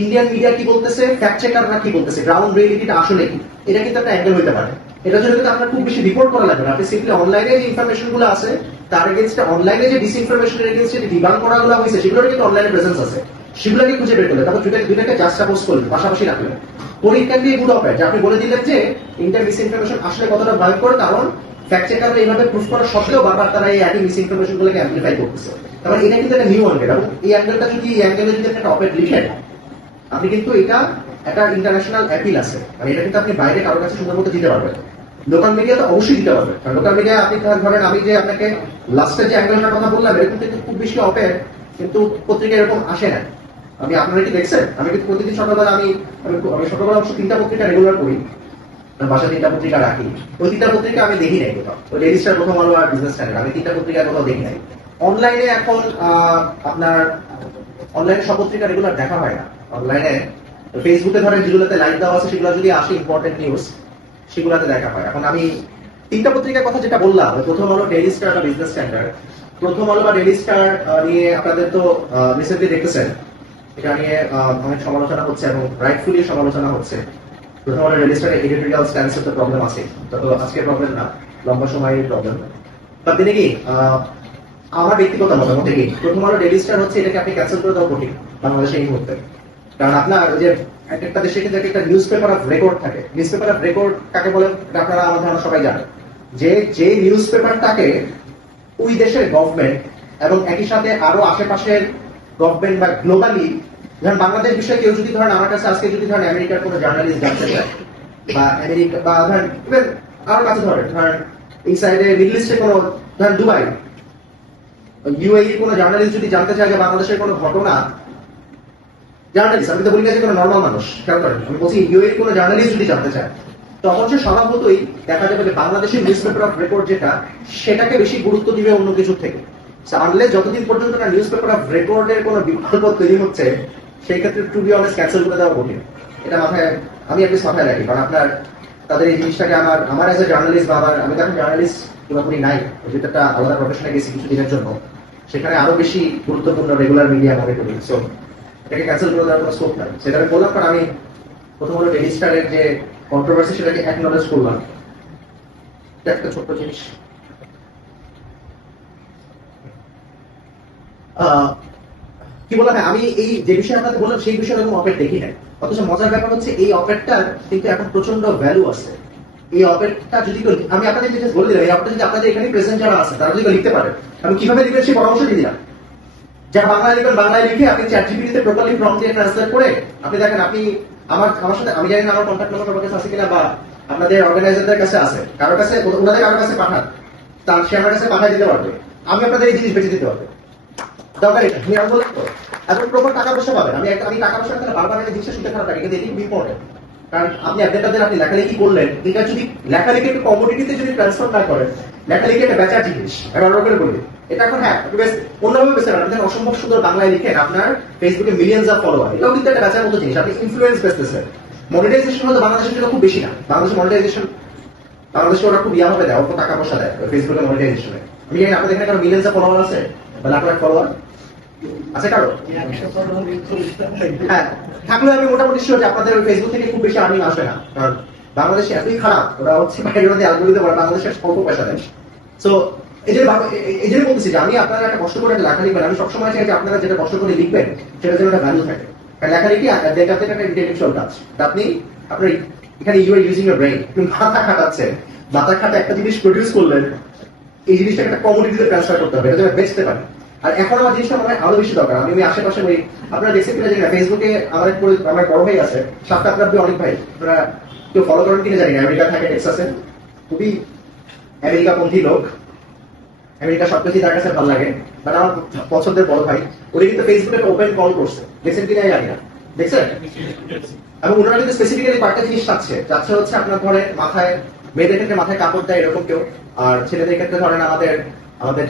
ইন্ডিয়ান মিডিয়া কি বলতেছে, ফ্যাক্ট চেকাররা কি বলতেছে, গ্রাউন্ড রিয়েলিটিটা আসলে কি, এটা কিন্তু একটা অ্যাঙ্গেল হইতে পারে। এটা জন্য কিন্তু আপনার খুব বেশি রিপোর্ট করা লাগবে না, আপনি সিম্পলি অনলাইনে যে ইনফরমেশন গুলো আছে তার এগেইনস্টে, অনলাইনে যে ডিসইনফরমেশনের এগেইনস্টে যে ডিবাং করা গুলো হয়েছে সেগুলোর কিন্তু অনলাইনে প্রেজেন্স আছে, সেগুলোকে খুঁজে বের করলে, তারপর দুটাকে জাস্টাপোজ করলেন, পাশাপাশি রাখলেন। পরীক্ষা দিয়ে গুড অফ যে আপনি বলে দিলেন যে ইন্টার ডিসইনফরমেশন আসলে কতটা ভয়ঙ্কর, কারণ ফ্যাক্ট চেকাররা এইভাবে প্রুফ করা সত্ত্বেও বারবার তারা এই একই মিস ইনফরমেশন গুলোকে অ্যাম্পলিফাই করতেছে। তারপর এটা কিন্তু একটা নিউ অ্যাঙ্গেল, এবং এই অ্যাঙ্গেলটা যদি এই অ্যাঙ্গেলে যদি একটা অপারেট লিখেন আপনি কিন্তু এটা একটা ইন্টারন্যাশনাল অ্যাপিল আছে, মানে এটা কিন্তু আপনি বাইরে কারোর কাছে সুন্দর মতো দিতে পারবেন। লোকাল মিডিয়া তো অবশ্যই দিতে পারবেন, কারণ লোকাল মিডিয়া আপনি ধরেন আমি যে আপনাকে লাস্টের যে অ্যাঙ্গেলটার কথা বললাম, এরকম কিন্তু খুব বেশি অপের কিন্তু পত্রিকা এরকম আসে না। আমি আপনারা কি দেখছেন, আমি কিন্তু প্রতিদিন সকালবেলা আমি সকালবেলা অবশ্য 3টা পত্রিকা রেগুলার করি, বাসা 3টা পত্রিকা রাখি, ওই 3টা পত্রিকা আমি দেখি নাই কোথাও, ওই লেডিস্টার, প্রথম আলো আর বিজনেস চ্যানেল, আমি 3টা পত্রিকা কোথাও দেখি নাই। অনলাইনে এখন আপনার অনলাইনে সব পত্রিকা রেগুলার দেখা হয় না। অনলাইনে ফেসবুকে ধরেন যেগুলোতে লাইভ দেওয়া আছে সেগুলো যদি আসে ইম্পর্টেন্ট নিউজ সেগুলোতে দেখা হয়। এখন আমি 3টা পত্রিকার কথা যেটা বললাম, প্রথম হলো ডেইলি স্টার বা বিজনেস স্ট্যান্ডার্ড। প্রথম আলো বা ডেইলি স্টার নিয়ে আপনাদের তো রিসেন্টলি দেখতেছেন এটা নিয়ে অনেক সমালোচনা হচ্ছে এবং রাইটফুলি সমালোচনা হচ্ছে। প্রথম আলো ডেইলি স্টারের এডিটোরিয়াল স্ট্যান্সের তো প্রবলেম আছে, তত আজকের প্রবলেম না, লম্বা সময়ের প্রবলেম। বাট দিনে কি আমার ব্যক্তিগত মতামত কি প্রথম আলো ডেইলি স্টার হচ্ছে এটাকে আপনি ক্যান্সেল করে দেওয়া কঠিন বাংলাদেশে এই মুহূর্তে। কারণ আপনার যে একটা দেশে কিন্তু একটা নিউজ পেপার অফ রেকর্ড থাকে। নিউজ পেপার অফ রেকর্ড কাকে বলে আপনারা আমাদের আমরা সবাই জানেন, যে নিউজ পেপারটাকে ওই দেশের গভর্নমেন্ট এবং একই সাথে আরো আশেপাশের গভর্নমেন্ট বা গ্লোবালি, ধরেন বাংলাদেশ বিষয়ে কেউ যদি ধরেন আমার কাছে আজকে যদি ধরেন আমেরিকার কোনো জার্নালিস্ট জানতে চায় বা আমেরিকা বা ধরেন ইভেন আমার কাছে ধরেন এই সাইডে মিডল ইস্টে কোনো ধরেন দুবাই ইউএই কোনো জার্নালিস্ট যদি জানতে চায় যে বাংলাদেশের কোনো ঘটনা, জার্নালিস্ট আমি তো বলি না যে কোনো নর্মাল মানুষ, খেয়াল করেন আমি বলছি ইউএই কোনো জার্নালিস্ট যদি জানতে চায় তখন সে স্বভাবতই দেখা যাবে যে বাংলাদেশের নিউজ পেপার অফ রেকর্ড যেটা সেটাকে বেশি গুরুত্ব দিবে অন্য কিছুর থেকে। আনলে যতদিন পর্যন্ত না নিউজ পেপার অফ রেকর্ডের কোনো বিকল্প তৈরি হচ্ছে সেই ক্ষেত্রে টু বি অনেস্ট ক্যান্সেল করে দেওয়া কঠিন। এটা মাথায় আমি অ্যাটলিস্ট মাথায় রাখি, কারণ আপনার তাদের এই জিনিসটাকে আমার এজ এ জার্নালিস্ট বা আমি তো এখন জার্নালিস্ট পুরোপুরি নাই, যেটা একটা আলাদা প্রফেশনে গেছি কিছুদিনের জন্য, সেখানে আরো বেশি গুরুত্বপূর্ণ রেগুলার মিডিয়া মনে করি। সো এটাকে ক্যান্সেল করে দেওয়ার কোনো স্কোপ নাই, সেটা আমি বললাম। কারণ আমি প্রথম হলো ডেইলি স্টারের যে কন্ট্রোভার্সি সেটাকে অ্যাকনলেজ করলাম। একটা ছোট্ট জিনিস কি বলা হয়, আমি এই যে বিষয়ে আপনাদের বললাম সেই বিষয়ে এরকম অফার দেখি নাই। অথচ মজার ব্যাপার হচ্ছে এই অফারটার কিন্তু এখন প্রচন্ড ভ্যালু আছে। এই অফারটা যদি আমি আপনাদের যেটা বলে দিলাম, এই অফারটা যদি আপনাদের এখানে প্রেজেন্ট যারা আছে তারা যদি লিখতে পারে, আমি কিভাবে লিখবেন সেই পরামর্শ দিয়ে দিলাম। যারা বাংলায় লিখবেন বাংলায় লিখে আপনি চ্যাটজিপিটিতে প্রপারলি প্রম্পট দিয়ে ট্রান্সলেট করে আপনি দেখেন আপনি আমার সাথে, আমি জানি না আমার কন্ট্যাক্ট নাম্বার সবার কাছে আছে কিনা বা আপনাদের অর্গানাইজারদের কাছে আছে, কারোর কাছে ওনাদের কারোর কাছে পাঠান, তার সে আমার কাছে পাঠিয়ে দিতে পারবে, আমি আপনাদের এই জিনিস বেঁচে দিতে পারবো। দরকার এটা আমি বললাম তো এখন প্রপার টাকা পয়সা পাবেন। আমি টাকা পয়সা একটা বারবার একটা জিনিসটা শুনতে খারাপ লাগে, কিন্তু এটি ইম্পর্টেন্ট। কারণ আপনি আপনাদের আপনি লেখালেখি করলেন, এটা যদি লেখালেখি একটু কমোডিটিতে যদি ট্রান্সফার না করেন, লেখালেখি একটা বেচার জিনিস, আমি অন্য করে বলি এটা এখন হ্যাঁ অন্যভাবে বেঁচে আপনি অসম্ভব সুন্দর বাংলায় লিখেন, আপনার ফেসবুকে মিলিয়ন্স অফ ফলোয়ার, এটাও কিন্তু একটা বেচার মতো জিনিস। আপনি ইনফ্লুয়েন্স বেচতেছেন। মনিটাইজেশন হয়তো বাংলাদেশের জন্য খুব বেশি না, বাংলাদেশের মনিটাইজেশন বাংলাদেশে ওরা খুব ভাবে দেয়, অল্প টাকা পয়সা দেয় ফেসবুকে মনিটাইজেশনে। আমি জানি আপনাদের এখানে কারো মিলিয়ন্স অফ ফলোয়ার আছে বা লাখ লাখ ফলোয়ার আছে কারো? হ্যাঁ থাকলে আমি মোটামুটি শিওর যে আপনাদের ফেসবুক থেকে খুব বেশি আর্নিং আসবে না, কারণ বাংলাদেশে এতই খারাপ, ওরা হচ্ছে বাইরের মধ্যে অ্যালগরিদম ওরা বাংলাদেশের অল্প পয়সা দেয়। সো এই জন্য বলতেছি যে আমি আপনারা একটা কষ্ট করে একটা লেখা লিখবেন, আমি সবসময় চাই যে আপনারা যেটা কষ্ট করে লিখবেন সেটা যেন একটা ভ্যালু থাকে। কারণ লেখালেখি দেখাতে একটা ইন্টেলেকচুয়াল কাজ, আপনি আপনার এখানে you are using your brain, মাথা খাটাচ্ছেন, মাথা খাটা একটা জিনিস প্রডিউস করলেন, এই জিনিসটাকে একটা কমোডিটিতে ট্রান্সফার করতে হবে, এটা যেন বেচতে পারে। আর এখন আমার জিনিসটা মনে হয় আরো বেশি দরকার। আমি আশেপাশে ওই আপনারা দেখছেন কিনা জানি না, ফেসবুকে আমার বড় ভাই আছে, 7 অনেক ভাই, আপনারা কেউ ফলো করেন কিনা জানি না, আমেরিকা থাকে টেক্সাসে, খুবই আমেরিকাপন্থী লোক, আমেরিকা সবকিছু তার কাছে ভালো লাগে, মানে আমার পছন্দের বড় ভাই। উনি কিন্তু ফেসবুকে ওপেন কল করছে, দেখছেন কিনা জানি না, দেখছেন? এবং ওনারা কিন্তু স্পেসিফিক্যালি কয়েকটা জিনিস চাচ্ছে হচ্ছে আপনার ধরেন মাথায়, মেয়েদের ক্ষেত্রে মাথায় কাপড় দেয় এরকম কেউ, আর ছেলেদের ক্ষেত্রে ধরেন আমাদের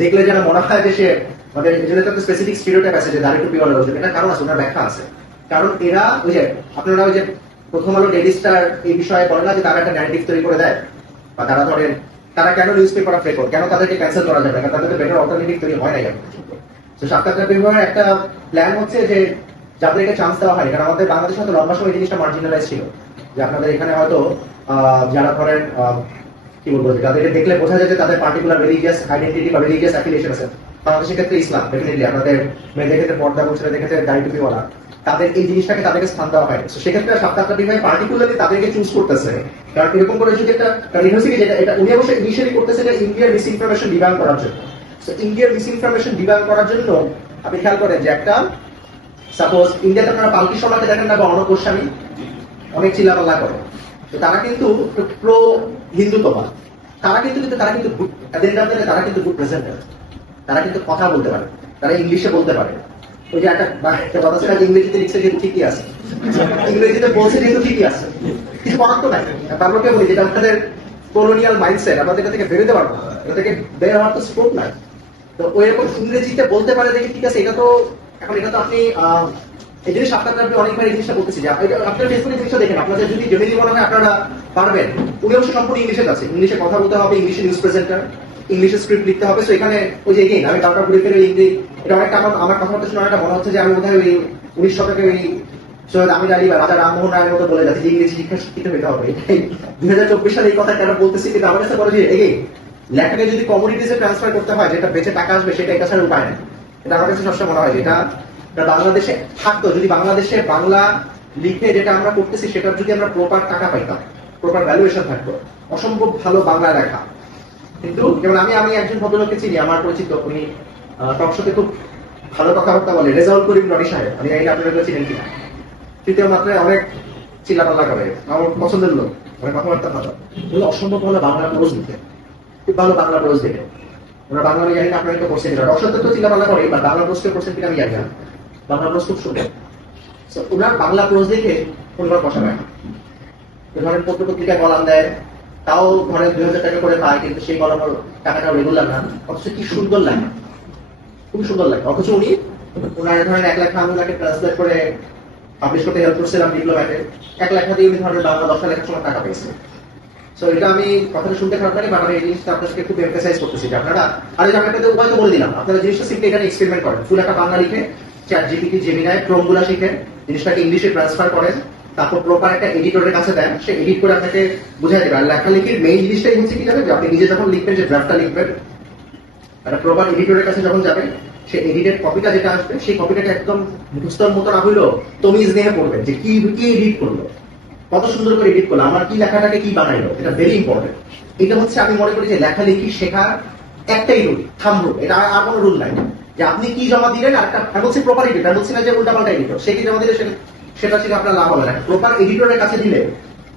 দেখলে যেন মনে হয় যে সে মানে এজন্য স্পেসিফিক স্টিরিওটাইপ আছে যে দাড়ি টুপি ওয়ালা, এটা কারণ আছে, ওনার ব্যাখ্যা আছে। কারণ এরা ওই যে আপনারা ওই যে প্রথম আলো ডেইলি স্টার এই বিষয়ে বলে না যে তারা একটা ন্যারেটিভ তৈরি করে দেয়, বা তারা ধরেন তারা কেন নিউজ পেপার অফ রেকর্ড, কেন তাদেরকে ক্যান্সেল করা যাবে, কারণ তাদের বেটার অল্টারনেটিভ তৈরি হয় না এখন পর্যন্ত। তো সাক্ষাৎকার বিভাগের একটা প্ল্যান হচ্ছে যে যাদেরকে চান্স দেওয়া হয়, কারণ আমাদের বাংলাদেশে হয়তো লম্বা সময় জিনিসটা মার্জিনালাইজ ছিল, যে আপনাদের এখানে হয়তো যারা ধরেন কি বলবো, যাদেরকে দেখলে বোঝা যায় যে তাদের পার্টিকুলার রিলিজিয়াস আইডেন্টিটি বা রিলিজিয়াস অ্যাফিলিয়েশন আছে, বাংলাদেশের ক্ষেত্রে ইসলাম ডেফিনেটলি, আপনাদের মেয়েদের ক্ষেত্রে পর্দা ছেলেদের ক্ষেত্রে দাড়ি টুপিওয়ালা, তাদের এই জিনিসটাকে তাদেরকে স্থান দেওয়া হয়। সেক্ষেত্রে সাক্ষাৎকার বিভাগ পার্টিকুলারলি তাদেরকে চুজ করতেছে, কারণ এরকম করে যদি একটা ইউনিভার্সিটি যেটা এটা উনি অবশ্যই ইনিশিয়ালি করতেছে যে ইন্ডিয়ার মিস ইনফরমেশন ডিবাং করার জন্য। ইন্ডিয়ার মিস ইনফরমেশন ডিবাং করার জন্য আপনি খেয়াল করেন যে একটা সাপোজ ইন্ডিয়াতে আপনারা পালকি সমাজে দেখেন না, বা অনক গোস্বামী অনেক চিল্লাপাল্লা করে, তো তারা কিন্তু প্রো হিন্দুত্ববাদ, তারা কিন্তু তারা কিন্তু গুড প্রেজেন্টার, তারা কিন্তু কথা বলতে পারে, তারা ইংলিশে বলতে পারে। ওই যে একটা কথা ছিল যে ইংরেজিতে লিখছে কিন্তু ঠিকই আছে, ইংরেজিতে বলছে কিন্তু ঠিকই আছে, কিছু করার তো নাই। তারপরে বলি যেটা আমাদের কলোনিয়াল মাইন্ডসেট, আমাদের এটা থেকে বেরোতে পারবো, এটা থেকে বের হওয়ার তো স্কোপ নাই। তো ওই রকম ইংরেজিতে বলতে পারে দেখে ঠিক আছে, এটা তো এখন এটা তো আপনি এই জিনিস আপনাকে আপনি অনেকবার এই জিনিসটা বলতেছি যে আপনার ফেসবুকে জিনিসটা দেখেন, আপনাদের যদি জেনুইনলি মনে হয় আপনারা পারবেন, উনি অবশ্য সম্পূর্ণ ইংলিশে আছে, ইংলিশে কথা বলতে হবে, ইংলিশে নিউজ প্রেজেন্টার, ইংলিশে স্ক্রিপ্ট লিখতে হবে। তো এখানে ওই যে এগেইন আমি কাউকে ঘুরে ফিরে ইংরেজি, এটা অনেকটা আমার কথাবার্তা শুনে অনেকটা মনে হচ্ছে যে আমি বোধহয় ওই 19 শতকে ওই সৈয়দ আমির আলী বা রাজা রামমোহন রায়ের মতো বলে যাচ্ছে যে ইংরেজি শিক্ষা শিক্ষিত হতে হবে। 2024 সালে এই কথা কেন বলতেছি, কিন্তু আমার কাছে বলে যে এগেইন লেখাকে যদি কমোডিটিসে ট্রান্সফার করতে হয়, যেটা বেঁচে টাকা আসবে, সেটা এটা ছাড়া উপায় নেই। এটা আমার কাছে সবসময় মনে হয় যেটা বাংলাদেশে থাকতো, যদি বাংলাদেশে বাংলা লিখে যেটা আমরা করতেছি সেটার যদি আমরা প্রপার টাকা পাইতাম, প্রপার ভ্যালুয়েশন থাকতো, অসম্ভব ভালো বাংলা লেখা। কিন্তু যেমন আমি একজন ভদ্রলোককে চিনি, আমার পরিচিত, উনি টকশোতে খুব ভালো কথাবার্তা বলে, রেজাউল করিম রনি সাহেব, আমি জানি আপনারা চিনেন কিনা। তৃতীয় মাত্রায় অনেক চিল্লাপাল্লা করে, আমার পছন্দের লোক, অনেক কথাবার্তা ভালো, অসম্ভব ভালো বাংলা প্রোজ লিখে, খুব ভালো বাংলা প্রোজ লিখে। ওরা বাংলা আমি জানি না আপনারা কেউ করছেন কিনা, টকশোতে তো চিল্লাপাল্লা করে, বা বাংলা প্রোজ কেউ করছেন কিনা আমি জানি না। বাংলা প্রোজ খুব সুন্দর। ওনার বাংলা প্রোজ দেখে কোনবার বসা হয় না। ধরেন পত্র পত্রিকায় কলাম দেয়, তাও ধরেন 2000 টাকা করে পায়, কিন্তু সেই কলামের টাকাটাও রেগুলার না, অথচ কি সুন্দর লাগে, খুব সুন্দর লাগে। অথচ উনি ওনার ধরেন 1 লেখা আমি ওনাকে ট্রান্সলেট করে পাবলিশ করতে হেল্প করছিলাম ডিপ্লোম্যাটে, 1 লেখা দিয়ে উনি ধরেন বাংলা 10টা লেখার সময় টাকা পেয়েছে। সো এটা আমি কথাটা শুনতে খারাপ লাগে, বাট আমি এই জিনিসটা আপনাদেরকে খুব এমফাসাইজ করতেছি যে আপনারা, আর আমি আপনাদের উপায় তো বলে দিলাম, আপনারা জিনিসটা সিম্পলি এখানে এক্সপেরিমেন্ট করেন, ফুল একটা বাংলা লিখে চ্যাট জিপিটি, জেমিনাই, ক্রোমগুলা শিখেন, জিনিসটাকে ইংলিশে ট্রান্সফার করেন, তারপর প্রপার একটা এডিটরের কাছে দেন, সে এডিট করে আপনাকে বুঝাই দেবে। আর লেখালেখির মেইন জিনিসটাই হচ্ছে কি জানেন, যে আপনি নিজে যখন লিখবেন, যে ড্রাফটটা লিখবেন, একটা প্রপার এডিটরের কাছে যখন যাবেন, সে এডিটেড কপিটা যেটা আসবে, সেই কপিটাকে একদম মুখস্থর মতো না হইলেও তমিজ নিয়ে পড়বেন, যে কি এডিট করলো, কত সুন্দর করে এডিট করলো, আমার কি লেখাটাকে কি বানাইলো, এটা ভেরি ইম্পর্টেন্ট। এটা হচ্ছে আমি মনে করি যে লেখালেখি শেখার একটাই রুল, থাম রুল, এটা আর কোনো রুল নাই। যে আপনি কি জমা দিলেন, আর একটা আমি বলছি প্রপার এডিট, আমি বলছি না যে উল্টাপাল্টা এডিটর, সে কি জমা দিলে সেটা থেকে আপনার লাভ হবে না। প্রপার এডিটরের কাছে দিলে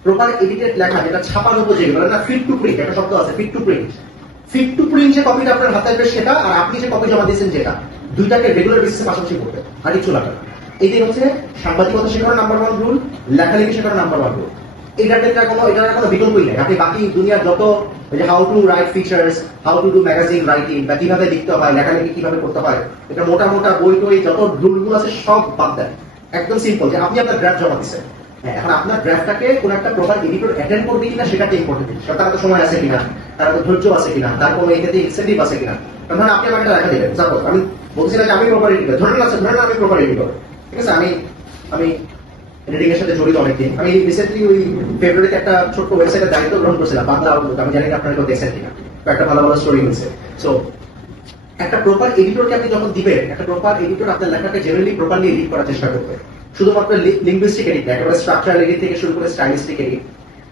প্রপার এডিটেড লেখা, যেটা ছাপার উপযোগী, বলে না ফিট টু প্রিন্ট, একটা শব্দ আছে fit to print, fit to print যে কপিটা আপনার হাতে আসবে সেটা, আর আপনি যে কপি জমা দিয়েছেন যেটা, দুইটাকে রেগুলার বেসিসে পাশাপাশি করতে, আর কিছু লাগবে না। এইটাই হচ্ছে সাংবাদিকতা শেখার নাম্বার 1 রুল, লেখালেখি শেখার নাম্বার 1 রুল। এটার কোনো বিকল্পই নেই। আপনি বাকি দুনিয়ার যত how to right features, how to do magazine writing, বা কিভাবে লিখতে হয়, লেখালেখি কিভাবে করতে হয়, এটা মোটা মোটা বই টই যত রুলগুলো আছে সব বাদ দেন। একদম সিম্পল, যে আপনি আপনার ড্রাফট জমা দিচ্ছেন, এখন আপনার ড্রাফটটাকে কোন একটা প্রপার এডিটর অ্যাটেন্ড করবে কিনা সেটাকে ইম্পর্টেন্ট। তার তো সময় আছে কিনা, তার তো ধৈর্য আছে কিনা, তার কোনো এটাতে ইনসেন্টিভ আছে কিনা। ধরেন আপনি আমাকে একটা লেখা দিলেন, সাপোজ আমি বলছি না যে আমি প্রপার এডিটর, ধরেন আমি প্রপার এডিটর, ঠিক আছে, আমি এডিটিং এর সাথে জড়িত অনেকদিন। আমি রিসেন্টলি ওই ফেব্রুয়ারিতে একটা ছোট্ট ওয়েবসাইটের দায়িত্ব গ্রহণ করেছিলাম, বাংলা আউটলুক, আমি জানি না আপনারা কেউ দেখছেন কিনা, একটা ভালো ভালো স্টোরি হয়েছে। সো একটা প্রপার এডিটরকে আপনি যখন দিবেন, একটা প্রপার এডিটর আপনার লেখাকে জেনারেলি প্রপারলি এডিট করার চেষ্টা করবে, শুধুমাত্র লিঙ্গুইস্টিক এডিট না, একেবারে স্ট্রাকচারাল এডিট থেকে শুরু করে স্টাইলিস্টিক এডিট।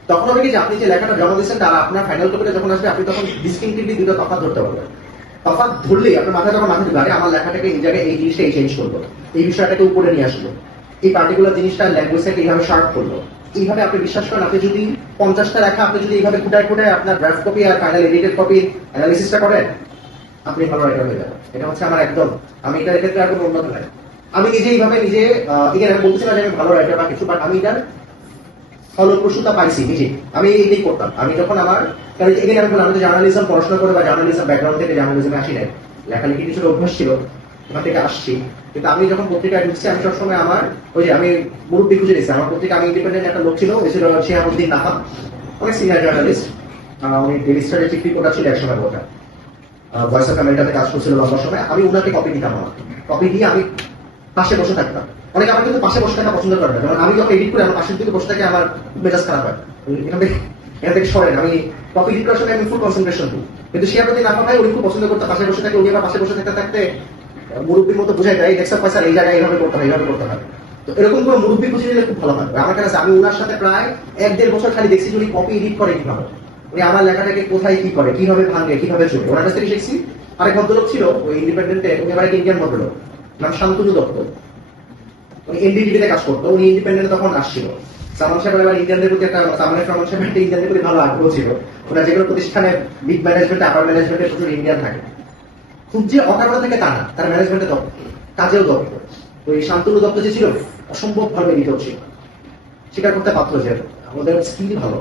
তখন হবে কি যে আপনি যে লেখাটা জমা দিচ্ছেন, তার আপনার ফাইনাল কপিটা যখন আসবে, আপনি তখন ডিস্টিংক্টিভলি দুটো তফাৎ ধরতে পারবেন। তফাৎ ধরলেই আপনার মাথায় যখন মাথা দিবে, আমার লেখাটাকে এই জায়গায় এই জিনিসটা এই চেঞ্জ করবো, এই বিষয়টাকে উপরে নিয়ে আসলো, এই পার্টিকুলার জিনিসটা ল্যাঙ্গুয়েজটাকে এইভাবে শার্প করলো, এইভাবে আপনি বিশ্বাস করেন, আপনি যদি 50টা লেখা আপনি যদি এইভাবে ফুটায় আপনার ড্রাফট কপি আর ফাইনাল এডিটেড কপি অ্যানালিসিসটা করেন, আপনি ভালো রাইটার হয়ে যাবেন। এটা হচ্ছে আমার একদম, আমি এটার ক্ষেত্রে আর কোনো উন্নত নাই। আমি নিজে এইভাবে নিজে এখানে বলছি না যে আমি ভালো রাইটার বা কিছু, বাট আমি এটার ফলপ্রসূতা পাইছি নিজে, আমি এইটাই করতাম। আমি যখন আমার এখানে আমি বললাম, আমি জার্নালিজম পড়াশোনা করে বা জার্নালিজম ব্যাকগ্রাউন্ড থেকে জার্নালিজমে আসি নাই, লেখালেখি কিছুটা অভ্যাস ছিল, ওখান থেকে আসছি। কিন্তু আমি যখন পত্রিকায় ঢুকছি, আমি সবসময় আমার ওই যে আমি মুরব্বী খুঁজে দিচ্ছি আমার পত্রিকা। আমি ইন্ডিপেন্ডেন্ট একটা লোক ছিল, ওই ছিল শিহাবুদ্দিন নাহা, অনেক সিনিয়র জার্নালিস্ট, উনি ডেইলি স্টারের চিফ রিপোর্টার ছিল একসময়, ওটা ভয়েস অফ আমেরিকাতে কাজ করছিল লম্বা সময়। আমি উনাকে কপি দিতাম, আমার কপি দিয়ে আমি পাশে বসে থাকতাম। অনেকে আমার কিন্তু পাশে বসে থাকা পছন্দ করে না, যেমন আমি যখন এডিট করি আমার পাশের দিকে বসে থাকে আমার মেজাজ খারাপ হয়, এখান থেকে সরেন। আমি কপি এডিট করার সময় আমি ফুল কনসেন্ট্রেশন দিই, কিন্তু শিহাবুদ্দিন নাহা ভাই উনি খুব পছন্দ করতে পাশে বসে থাকে, উনি আবার পাশে বসে থাকতে থাকতে মুরব্বীর মতো বুঝাই দেয়, দেখছেন পয়সা এই জায়গায় এইভাবে করতে হয়, এইভাবে করতে হয়। তো এরকম করে মুরব্বী বুঝিয়ে দিলে খুব ভালো হয়। আমার কাছে আমি ওনার সাথে প্রায় 1-1.5 বছর খালি দেখছি উনি কপি এডিট করে কিভাবে, উনি আমার লেখাটাকে কোথায় কি করে, কিভাবে ভাঙে, কিভাবে চলে, ওনার কাছ থেকে শিখছি। আরেক ভদ্রলোক ছিল ওই ইন্ডিপেন্ডেন্টে, উনি আবার একটা ইন্ডিয়ান ভদ্রলোক, নাম শান্তনু দত্ত, উনি এনডিটিভিতে কাজ করতো, উনি ইন্ডিপেন্ডেন্টে তখন আসছিল। সালমান সাহেব এবার ইন্ডিয়ানদের প্রতি একটা, সালমান সাহেব একটা ইন্ডিয়ানদের প্রতি ভালো আগ্রহ ছিল। ওনার যেগুলো প্রতিষ্ঠানে বিগ ম্যানেজমেন্টে, আপার ম্যানেজমেন্টে প্রচুর ইন্ডিয়ান থাকে, খুব যে অকারণা থেকে তা না, তার ম্যানেজমেন্টে দক্ষ, কাজেও দক্ষ। ওই শান্তনু দত্ত যে ছিল অসম্ভব ভালো এডিটর ছিল, স্বীকার করতে পারতো যে আমাদের স্কিল ভালো,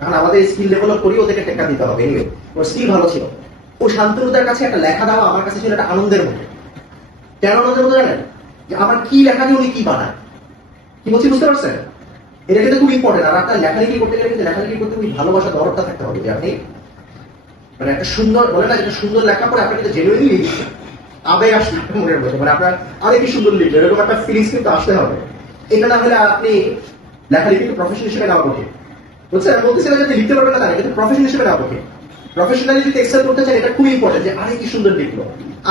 এখন আমাদের স্কিল ডেভেলপ করি, ওদেরকে টেক্কা দিতে হবে, ওর স্কিল ভালো ছিল। ও শান্তনুদার কাছে একটা লেখা দেওয়া আমার কাছে ছিল একটা আনন্দের মতো। কেন আমাদের মতো জানেন যে আমার কি লেখা দিয়ে উনি কি বানায়, কি বলছি বুঝতে পারছেন? এটা কিন্তু খুব ইম্পর্টেন্ট। আর আপনার লেখালেখি করতে গেলে কিন্তু লেখালেখি করতে খুবই ভালোবাসা দরদটা থাকতে হবে, যে আপনি মানে একটা সুন্দর বলে না, একটা সুন্দর লেখা পরে আপনি কিন্তু জেনুইনলি লিখছেন, আবেগ আসলে মনের মধ্যে, মানে আপনার আরে কি সুন্দর লিখলেন এরকম একটা ফিলিংস কিন্তু আসতে হবে। এটা না হলে আপনি লেখালেখি প্রফেশন হিসেবে নেওয়া কঠিন। বুঝছেন? আমি বলতেছি না যে লিখতে পারবেন না, কিন্তু প্রফেশন হিসেবে নেওয়া কঠিন। প্রফেশনালি যদি এক্সেল করতে চান এটা খুবই ইম্পর্টেন্ট, যে আরে কি সুন্দর লিখলো।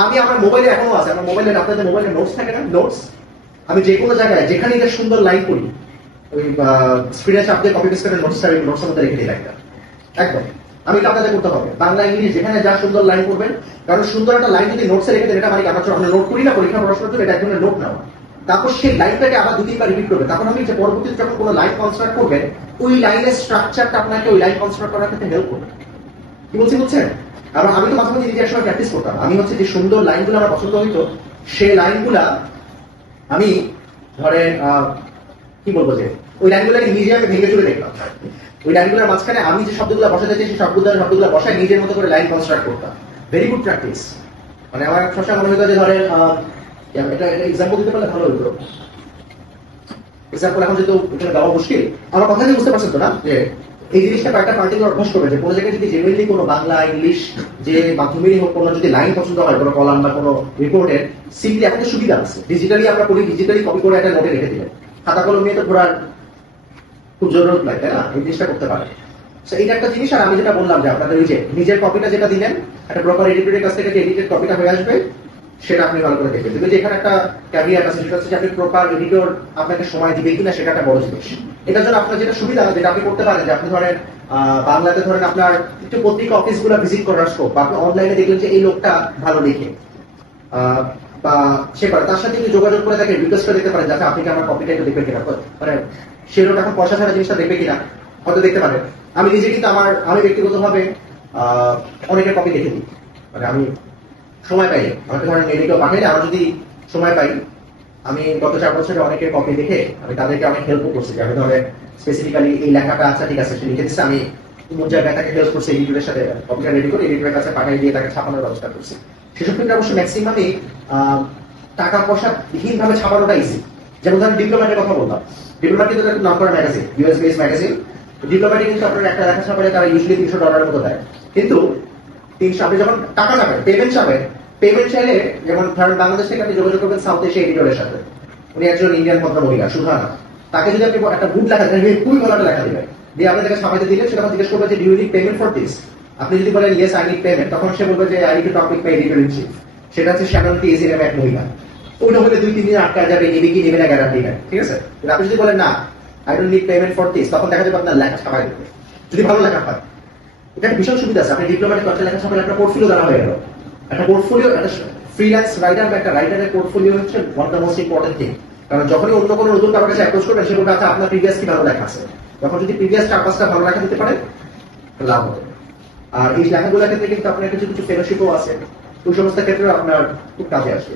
আমি আমার মোবাইলে এখনো আছে, আমার মোবাইলে আপনাদের মোবাইলে নোটস থাকে না, নোটস আমি যে কোনো জায়গায় যেখানে এটা সুন্দর লাইন করি ওই স্ক্রিনে চাপ দিয়ে কপি পেস্ট করে নোটসটা নোটসের মধ্যে রেখে দিই লাইনটা একদম। আমি এটা আপনাদের করতে হবে, বাংলা ইংলিশ যেখানে যা সুন্দর লাইন করবেন, কারণ সুন্দর একটা লাইন যদি নোটসে রেখে দেন, এটা মানে আমরা নোট করি না পরীক্ষা পড়াশোনার জন্য, এটা এক ধরনের নোট নেওয়া। তারপর সেই লাইনটাকে আবার 2-3 বার রিপিট করবেন, তখন আমি যে পরবর্তীতে যখন কোনো লাইন কনস্ট্রাক্ট করবেন ওই লাইনের স্ট্রাকচারটা আপনাকে ওই লাইন কনস্ট্রাক্ট করার ক্ষেত্রে হেল্প করবে। কি বলছি বুঝছেন? আর আমি তো মাঝে মাঝে নিজে একসময় প্র্যাকটিস করতাম। আমি হচ্ছে যে সুন্দর লাইনগুলো আমার পছন্দ হইতো, সেই লাইনগুলা আমি ধরেন কি বলবো যে ওই লাইনগুলোকে নিজে আমি ভেঙে চলে দেখলাম, ওই লাইনগুলোর মাঝখানে আমি যে শব্দগুলো বসাতে চাই সেই শব্দগুলো বসায় নিজের মতো করে লাইন কনস্ট্রাক্ট করতাম। Very good practice. মানে আমার সবসময় মনে হতো যে ধরেন এটা এক্সাম্পল দিতে পারলে ভালো হতো। এক্সাম্পল এখন যেহেতু এখানে দেওয়া মুশকিল, আমার কথা বুঝতে পারছেন তো না, যে এই জিনিসটা কয়েকটা পার্টিকুলার অভ্যাস করবে, যে কোনো জায়গায় যদি জেনুইনলি কোনো বাংলা ইংলিশ যে মাধ্যমেই হোক কোনো যদি লাইন পছন্দ হয় কোনো কলাম বা কোনো রিপোর্টের, সিম্পলি এখন তো সুবিধা আছে, ডিজিটালি আমরা করি, ডিজিটালি কপি করে একটা নোটে রেখে দিবেন, খাতা কলম নিয়ে তো ঘোরার খুব জরুরত নাই, তাই না? এই জিনিসটা করতে পারে। এইটা একটা জিনিস। আর আমি যেটা বললাম যে আপনাদের ওই যে নিজের কপিটা যেটা দিলেন একটা প্রপার এডিটরের কাছ থেকে যে এডিটেড কপিটা হয়ে আসবে সেটা আপনি ভালো করে দেখবেন। কিন্তু এখানে একটা ক্যাভিয়াট আছে, সেটা হচ্ছে যে আপনি প্রপার এডিটর আপনাকে সময় দিবে কিনা সেটা একটা বড় জিনিস। এটার জন্য আপনার যেটা সুবিধা যেটা আপনি করতে পারেন, যে আপনি ধরেন বাংলাতে ধরেন আপনার একটু পত্রিকা অফিস গুলা ভিজিট করার স্কোপ, বা আপনি অনলাইনে দেখলেন যে এই লোকটা ভালো লিখে বা সে করে, তার সাথে একটু যোগাযোগ করে তাকে রিকোয়েস্ট করে দেখতে পারেন যাতে আপনি কি আমার কপিটা একটু দেখবেন কিনা, মানে সে লোক এখন পয়সা ছাড়া জিনিসটা দেখবে কিনা হয়তো দেখতে পারেন। আমি নিজে কিন্তু আমি ব্যক্তিগতভাবে অনেকের কপি দেখে দিই, মানে আমি সময় পাই, আমাকে ধরেন মেডিকেল পাঠাইলে আমার যদি সময় পাই, আমি গত 4 বছরে অনেকের কপি দেখে আমি তাদেরকে অনেক হেল্প করছি। আমি ধরেন স্পেসিফিক্যালি এই লেখাটা আচ্ছা ঠিক আছে সে লিখে দিচ্ছে, আমি কোন জায়গায় তাকে হেল্প করছি, এডিটরের সাথে কপিটা রেডি করে এডিটরের কাছে পাঠিয়ে দিয়ে তাকে ছাপানোর ব্যবস্থা করছি। সেসব ক্ষেত্রে অবশ্য ম্যাক্সিমামই টাকা পয়সা বিহীন ভাবে ছাপানোটা ইজি। যেমন ধরেন ডিপ্লোম্যাটের কথা বললাম, ডিপ্লোম্যাট কিন্তু একটা নাম করা magazine, US base magazine. Diplomatic কিন্তু আপনার একটা লেখা ছাপালে তারা ইউজুয়ালি $300 মতো দেয়, কিন্তু 300 আপনি যখন টাকা যাবেন পেমেন্ট চাইলে, যেমন ধরেন বাংলাদেশ থেকে আপনি যোগাযোগ করবেন সাউথ এশিয়া এডিটরের সাথে, উনি একজন ইন্ডিয়ান ভদ্রমহিলা সুধানা, তাকে যদি আপনি একটা গুড লেখা দেন, খুবই ভালো একটা লেখা দিবেন, দিয়ে আপনি তাকে ছাপাইতে দিলেন, সেটা জিজ্ঞেস করবে যে do you need payment for this. আপনি যদি বলেন ইয়েস আই নিড পেমেন্ট, তখন সে বলবে যে I need to talk with my editor in chief. সেটা হচ্ছে শ্যানন টিএসি নামে এক মহিলা। ওইটা হলে 2-3 দিন আটকা যাবে, নেবে কি নেবে না গ্যারান্টি নেই, ঠিক আছে? আপনি যদি বলেন না I don't need payment for this, তখন দেখা যাবে আপনার লেখা ছাপাই দেবে, যদি ভালো লেখা হয়। এটা ভীষণ সুবিধা আছে। আপনি ডিপ্লোম্যাটিক একটা লেখা ছাপালে একটা পোর্টফোলিও দ্বারা হয়ে গেল। একটা পোর্টফোলিও, একটা ফ্রিল্যান্স রাইটার বা একটা রাইটারের পোর্টফোলিও হচ্ছে one of the most important thing. কারণ যখনই অন্য কোনো নতুন কারোর কাছে অ্যাপ্রোচ করবেন, সে বলবে আচ্ছা আপনার প্রিভিয়াস কি ভালো লেখা আছে, তখন যদি প্রিভিয়াস 4-5টা ভালো লেখা দিতে পারেন লাভ হবে। আর এই লেখাগুলোর ক্ষেত্রে কিন্তু আপনার কিছু কিছু ফেলোশিপও আছে, ওই সমস্ত ক্ষেত্রে আপনার খুব কাজে আসবে।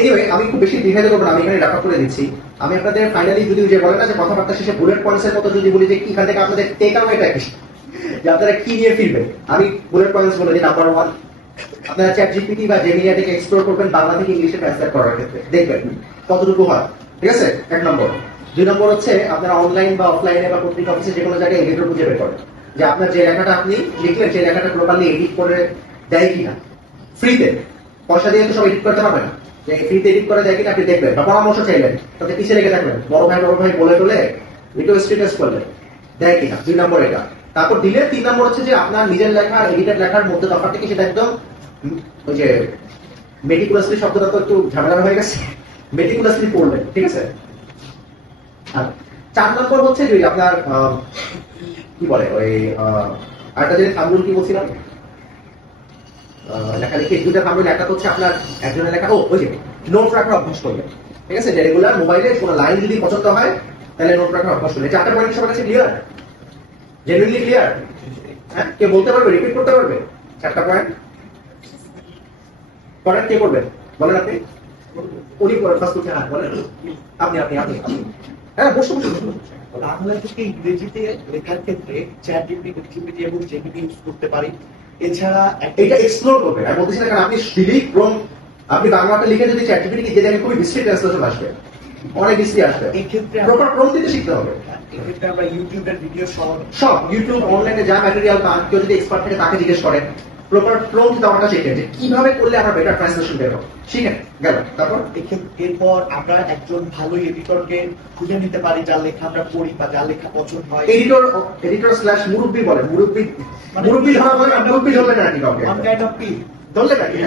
এনিওয়ে আমি খুব বেশি দীর্ঘায়িত করবো না, আমি এখানে রেকর্ড করে দিচ্ছি। আমি আপনাদের ফাইনালি যদি যে বলে না যে কথাবার্তা শেষে বুলেট পয়েন্টস এর মতো যদি বলি যে এখান থেকে আপনাদের টেক আওয়েটা কি, যে আপনারা কি নিয়ে ফিরবেন, আমি বুলেট পয়েন্টস বলে দিই। নাম্বার 1, আপনারা চ্যাট জিপিটি বা জেমিনি থেকে এক্সপ্লোর করবেন বাংলা থেকে ইংলিশে ট্রান্সলেট করার ক্ষেত্রে, দেখবেন কতটুকু হয়, ঠিক আছে? 1 নম্বর। 2 নম্বর হচ্ছে আপনারা অনলাইন বা অফলাইনে বা পত্রিকা অফিসে যে কোনো জায়গায় এডিটর খুঁজে বের করেন, যে আপনার যে লেখাটা আপনি লিখলেন সেই লেখাটা প্রপারলি এডিট করে দেয় কিনা, ফ্রিতে, পয়সা দিয়ে তো সব এডিট করতে পারবে না, যে ফ্রিতে এডিট করে দেয় কিনা আপনি দেখবেন, বা পরামর্শ চাইলেন, তাতে পিছিয়ে লেগে থাকবেন, বড় ভাই বলে টলে রিকোয়েস্ট করলেন, দেয় কিনা। 2 নম্বর এটা। তারপর দিলে 3 নম্বর হচ্ছে যে আপনার নিজের লেখা এডিটেড লেখার মধ্যে তফাৎটা কি সেটা একদম ওই যে মেটিকুলাসলি শব্দটা তো একটু ঝামেলা হয়ে গেছে, মেটিকুলাসলি পড়বেন, ঠিক আছে? আর 4 নম্বর হচ্ছে যে আপনার কি বলে ওই আরেকটা যে থাম্বনেল কি বলছিলাম, লেখালেখি 2টা থাম্বনেল। একটা হচ্ছে আপনার একজনের লেখা, ওই যে নোট রাখার অভ্যাস করবেন, ঠিক আছে? যে রেগুলার মোবাইলে কোনো লাইন যদি পছন্দ হয় তাহলে নোট রাখার অভ্যাস করবেন। 4টা পয়েন্ট সবার কাছে ক্লিয়ার, জেনুইনলি ক্লিয়ার? হ্যাঁ, কে বলতে পারবে, রিপিট করতে পারবে 4টা পয়েন্ট? করেন কে করবেন বলেন? আপনি উনি করেন ফার্স্ট করতে। হ্যাঁ বলেন আপনি আপনি আপনি হ্যাঁ বসে বসে বাংলা থেকে ইংরেজিতে লেখার ক্ষেত্রে চ্যাট জিপিটি এবং জেমিনি ইউজ করতে পারি। এছাড়া এটা এক্সপ্লোর করবেন। আমি বলতেছি না, কারণ আপনি ডিলিট ফ্রম আপনি বাংলাটা লিখে যদি চ্যাটজিপিটি দিয়ে দেখেন খুবই বিশ্রী ট্রান্সলেশন আসবে, অনেক বিশ্রী আসবে। এক্ষেত্রে প্রপার প্রম্পট দিতে শিখতে হবে। এক্ষেত্রে আমরা ইউটিউবের ভিডিও সব ইউটিউব অনলাইনে যা ম্যাটেরিয়াল পান, কেউ যদি এক্সপার্ট থাকে তাকে জিজ্ঞেস করেন, প্রপার প্রম্পট দেওয়াটা শিখেন যে কিভাবে করলে আমরা বেটার ট্রান্সলেশন বের হবে, শিখেন গেল। তারপর এরপর আমরা একজন ভালো এডিটরকে খুঁজে নিতে পারি যার লেখা আমরা পড়ি বা যার লেখা পছন্দ হয়। এডিটর স্ল্যাশ মুরব্বী বলে, মুরব্বী ধরা বলে, মুরব্বী ধরলেন আর কি কাউকে ধরলেন আর কি,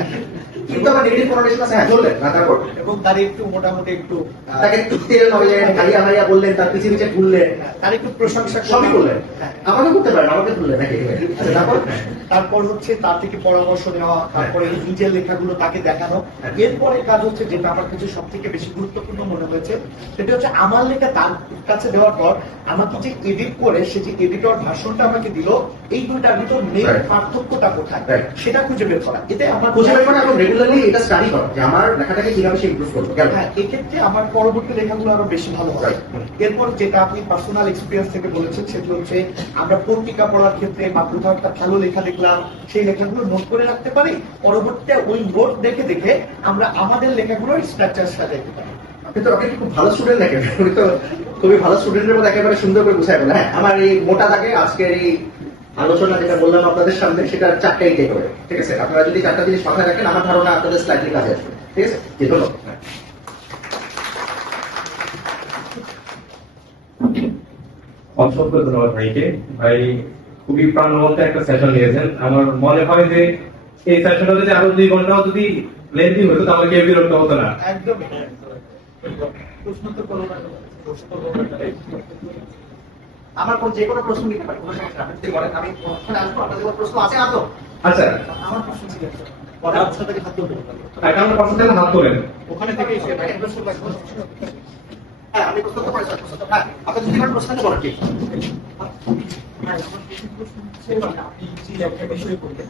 কিন্তু আমার নেগেটিভ কনোটেশন আছে, হ্যাঁ ধরলেন না। তারপর এবং তার একটু মোটামুটি একটু তাকে একটু তেল নইলেন, হারিয়া হারিয়া বললেন, তার পিছিয়ে পিছিয়ে ঘুরলেন, তার একটু প্রশংসা সবই করলেন। আমাকে করতে পারেন, আমাকে তুললেন নাকি? তারপর হচ্ছে তার থেকে পরামর্শ নেওয়া, তারপরে নিজের লেখাগুলো তাকে দেখানো। এরপরে কাজ হচ্ছে যেটা আমার কাছে সব থেকে বেশি গুরুত্বপূর্ণ মনে হয়েছে, সেটা হচ্ছে আমার লেখা তার কাছে দেওয়ার পর আমাকে যে এডিট করে সে যে এডিটর ভার্সনটা আমাকে দিল, এই দুইটার ভিতর মেন পার্থক্যটা কোথায় সেটা খুঁজে বের করা। এতে আমার খুঁজে বের করা এবং রেগুলারলি এটা স্টাডি করা যে আমার লেখাটাকে কিভাবে সে ইমপ্রুভ করবে। হ্যাঁ, এক্ষেত্রে আমার পরবর্তী লেখাগুলো আরো বেশি ভালো হবে। এরপর যেটা আপনি পার্সোনাল এক্সপিরিয়েন্স থেকে বলেছেন সেটা হচ্ছে আমরা পত্রিকা পড়ার ক্ষেত্রে বা কোথাও একটা ভালো লেখা দেখলাম, সেই লেখাগুলো নোট করে রাখতে পারি, পরবর্তীতে ওই নোট দেখে দেখে আমরা আমাদের লেখাগুলোর স্ট্রাকচার সাজাইতে পারি। আপনি তো খুব ভালো স্টুডেন্ট দেখেন, উনি তো খুবই ভালো স্টুডেন্টের মধ্যে একেবারে সুন্দর করে বুঝাই বলে। হ্যাঁ, আমার এই মোটা দাগে আজকের এই আলোচনা যেটা বললাম আপনাদের সামনে, সেটা 4টাই টেক হবে। ঠিক আছে, আপনারা যদি 4টা জিনিস মাথায় রাখেন, আমার ধারণা আপনাদের স্লাইডলি কাজে আসবে। ঠিক আছে, জি ধন্যবাদ। অসংখ্য ধন্যবাদ ভাইকে। ভাই খুবই প্রাণবন্ত একটা সেশন নিয়েছেন। আমার মনে হয় যে এই সেশনটা যদি আরো 2 ঘন্টাও যদি লেন্থি হতো তাহলে কেউ বিরক্ত হতো না। একদমই। প্রশ্ন তো করবো না, আমার যে কোনো প্রশ্ন নিতে পারি, কোনো সমস্যা আপনি যদি বলেন, আমি আসবো। আপনাদের কোনো প্রশ্ন আছে? আসো। আচ্ছা, আমার প্রশ্ন ছিল আচ্ছা থেকে হাত তুলতে একান্ন পার্সেন্ট হাত তোলেন। ওখানে থেকে হ্যাঁ, আমি প্রশ্ন তো করেছি। হ্যাঁ, আপনার যদি কোনো প্রশ্ন আছে বলেন। ঠিক আমার প্রশ্ন হচ্ছে আপনি যে লেখার বিষয়ে বললেন